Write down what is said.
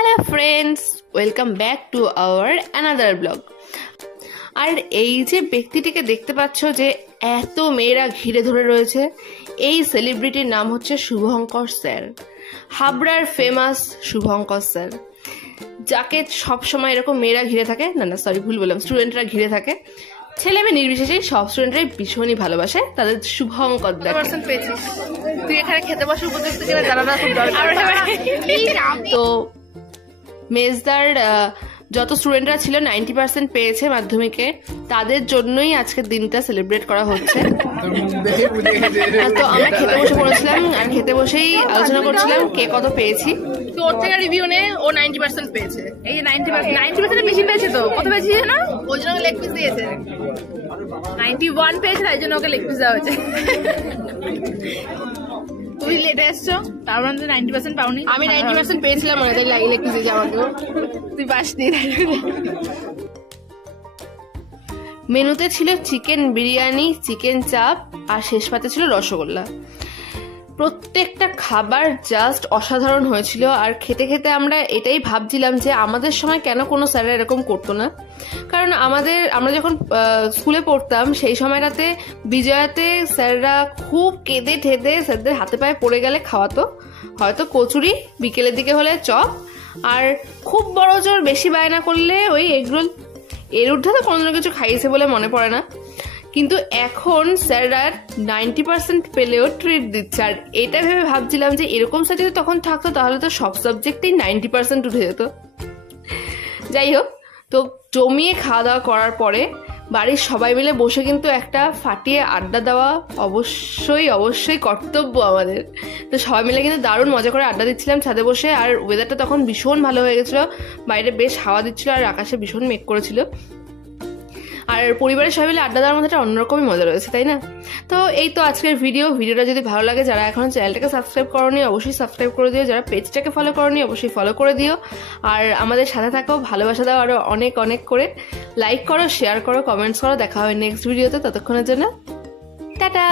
Hello friends, welcome back to our another blog. আর এই যে ব্যক্তিটিকে দেখতে পাচ্ছ যে এত মেয়েরা ঘিরে ধরে রয়েছে, এই সেলিব্রিটির নাম হচ্ছে শুভঙ্কর স্যার, হাবড়ার ফেমাস শুভঙ্কর স্যার, যাকে সবসময় এরকম মেয়েরা ঘিরে থাকে, ভুল বললাম, স্টুডেন্টরা ঘিরে থাকে। ছেলে মেয়ে নির্বিশেষে সব স্টুডেন্টরাই ভীষণই ভালোবাসে তাদের শুভঙ্কর দেখে। তুই এখানে খেতে বসে উপদেশ থেকে জানাটা খুব দরকার। তো মেজদার যত স্টুডেন্টরা ছিল 90% পেয়েছে মাধ্যমিকে, তাদের জন্যই আজকের দিনটা সেলিব্রেট করা হচ্ছে। তো আমরা খেতে বসে পড়েছিলাম, আর খেতে বসেই আলোচনা করছিলাম কে কত পেয়েছি। তো ওর থেকে রিভিউ নে, ও 90% পেয়েছে। এই যে 90% বেশি পেয়েছে। তো কত পেয়েছি না? ওই জন্য লেগ পিস দিয়েছে। 91 পেয়েছে, তাই জন্য ওকে লেগ পিস দেওয়া হয়েছে। তুমি লেটে এসছো, তার মানে 90% পাওনি। আমি 90% পেয়েছিলাম, মানে তাই লাগিয়ে লেগ পিস দিয়েছে আমাকেও। তুই পাসনি। মেনুতে ছিল চিকেন বিরিয়ানি, চিকেন চাপ, আর শেষ পাতে ছিল রসগোল্লা। প্রত্যেকটা খাবার জাস্ট অসাধারণ হয়েছিল। আর খেতে খেতে আমরা এটাই ভাবছিলাম যে আমাদের সময় কেন কোনো স্যাররা এরকম করতো না। কারণ আমরা যখন স্কুলে পড়তাম সেই সময়টাতে বিজয়াতে স্যাররা খুব কেঁদে ঠেদে স্যারদের হাতে পায়ে পড়ে গেলে খাওয়াতো, হয়তো কচুরি, বিকেলের দিকে হলে চপ, আর খুব বড় জোর বেশি বায়না করলে ওই এগরোল। এর ঊর্ধ্বে তো কোনো কিছু খাইয়েছে বলে মনে পড়ে না। কিন্তু এখন স্যাররা 90% পেলেও ট্রিট দিচ্ছে। আর এটা ভেবে ভাবছিলাম যে এরকম স্যার যদি তখন থাকতো তাহলে তো সব সাবজেক্টেই 90% উঠে যেত। যাই হোক, তো জমিয়ে খাওয়া দাওয়া করার পরে বাড়ির সবাই মিলে বসে কিন্তু একটা ফাটিয়ে আড্ডা দেওয়া অবশ্যই কর্তব্য আমাদের। তো সবাই মিলে কিন্তু দারুণ মজা করে আড্ডা দিচ্ছিলাম ছাদে বসে। আর ওয়েদারটা তখন ভীষণ ভালো হয়ে গেছিলো, বাইরে বেশ হাওয়া দিচ্ছিল আর আকাশে ভীষণ মেঘ করেছিল। আর পরিবারের সবাই মিলে আড্ডা দেওয়ার মধ্যে একটা অন্যরকমই মজা রয়েছে, তাই না? তো এই তো আজকের ভিডিওটা যদি ভালো লাগে, যারা এখনো চ্যানেলটাকে সাবস্ক্রাইব করোনি অবশ্যই সাবস্ক্রাইব করে দিও, যারা পেজটাকে ফলো করোনি অবশ্যই ফলো করে দিও, আর আমাদের সাথে থাকো, ভালোবাসা দাও আরো অনেক অনেক করে, লাইক করো, শেয়ার করো, কমেন্টস করো। দেখা হবে নেক্সট ভিডিওতে, ততক্ষণের জন্য টাটা।